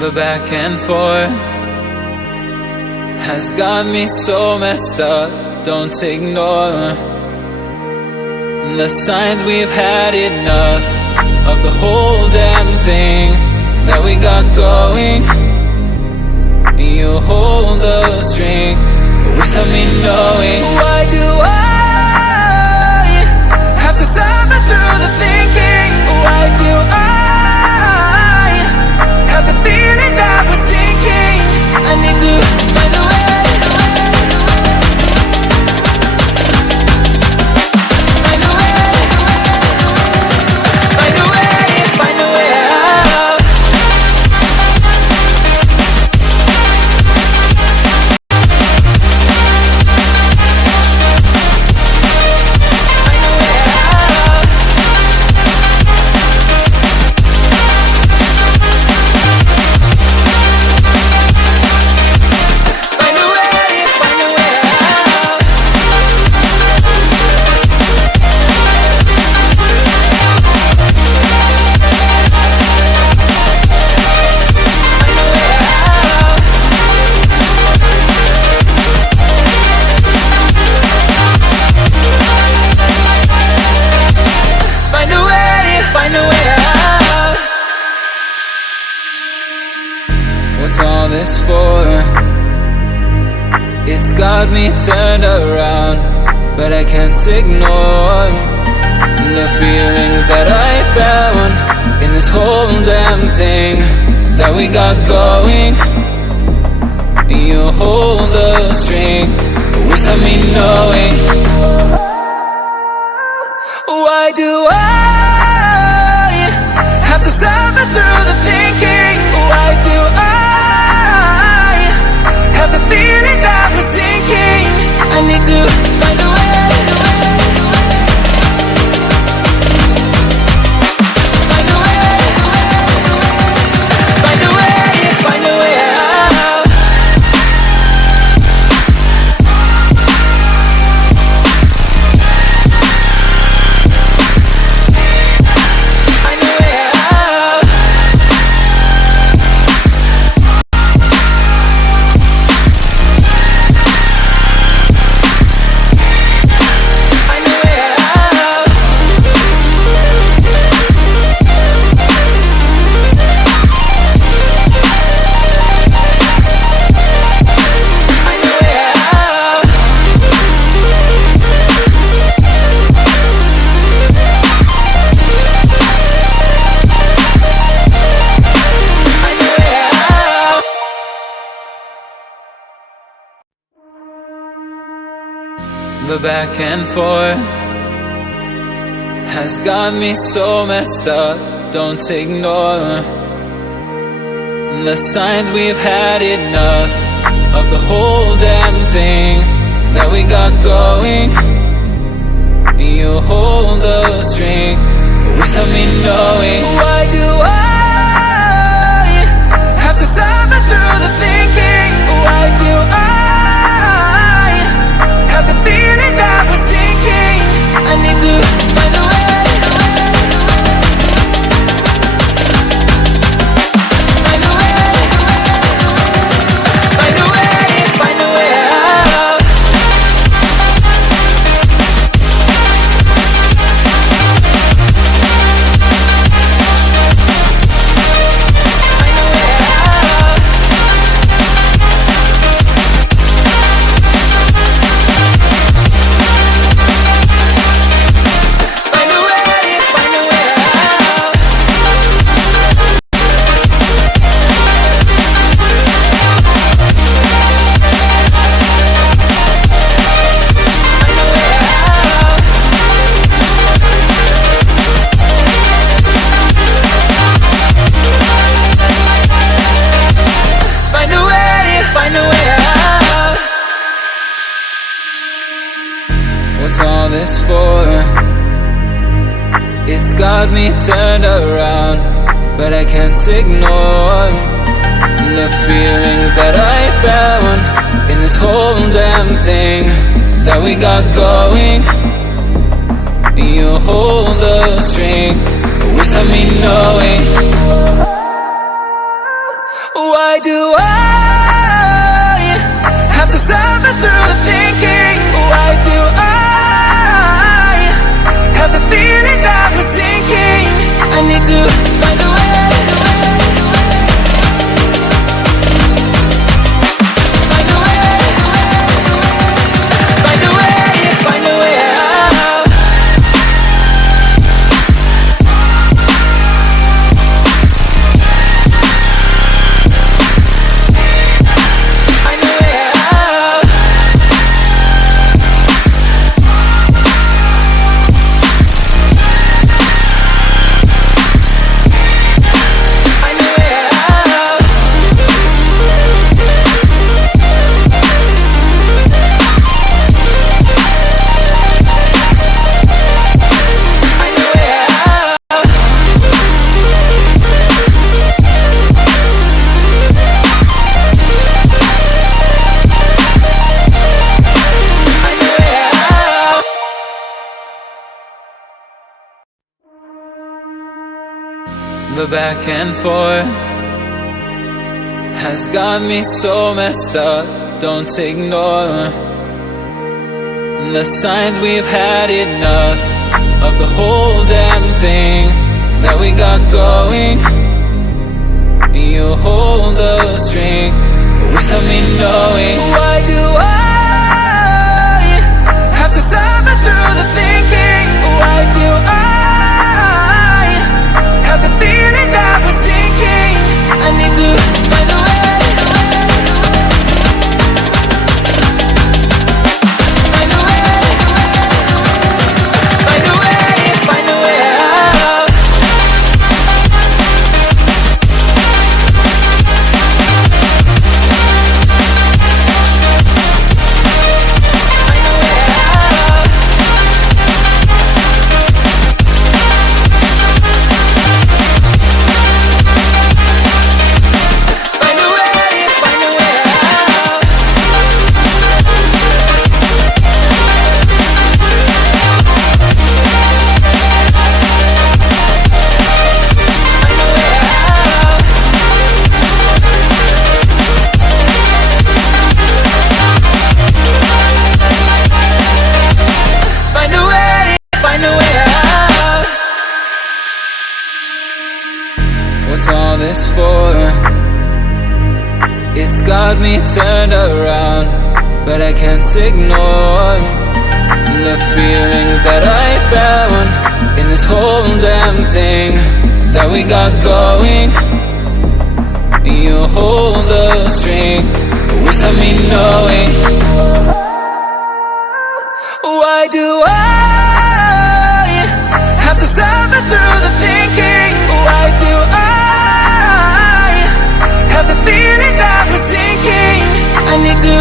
The back and forth has got me so messed up. Don't ignore the signs. We've had enough of the whole damn thing that we got going. You hold the strings without me knowing. Why do I have to suffer through the thinking? Why do I have the feeling that we're sinking? I need to find a way. Find a way. Find a way. Find a way out. What's all this for? It's got me turned around, but I can't ignore the feelings that I found in this whole damn thing that we got going. You hold the strings without me knowing. Why do I have to suffer through the thinking? Why do I have the feeling that we're sinking? I I need to find a way. Find a way. Find a way. Find a way out. Find a way out. Find a way out. Find a way out. Find a way out. The back and forth has got me so messed up. Don't ignore the signs. We've had enough of the whole damn thing that we got going. You hold the strings without me knowing. Why do I have to suffer through the thinking? Why do I have the feeling that we're sinking? I need to find a way. Find a way. Find a way. Find a way out. Find a way out. Find a way. Find a way out. Find a way out. Find a way. Find a way out. What's all this for? It's got me turned around, but I can't ignore the feelings that I found in this whole damn thing that we got going. You hold the strings without me knowing. Why do I have to suffer through the thinking? Why do I have the feeling that we're sinking? I need to find a way. Find a way. Find a way. Find a way out. Find a way out. Find a way out. Find a way out. Find a way out. The back and forth has got me so messed up. Don't ignore the signs. We've had enough of the whole damn thing that we got going. You hold the strings without me knowing. Why do I have to suffer through the thinking? Why do I have the feeling that we're sinking? I need to find a way. Find a way. Find a way. Find a way out. Find this for? It's got me turned around, but I can't ignore the feelings that I found in this whole damn thing that we got going. You hold the strings without me knowing. Why do I have to suffer through the thinking? Why do I have the feeling that we're sinking? I need to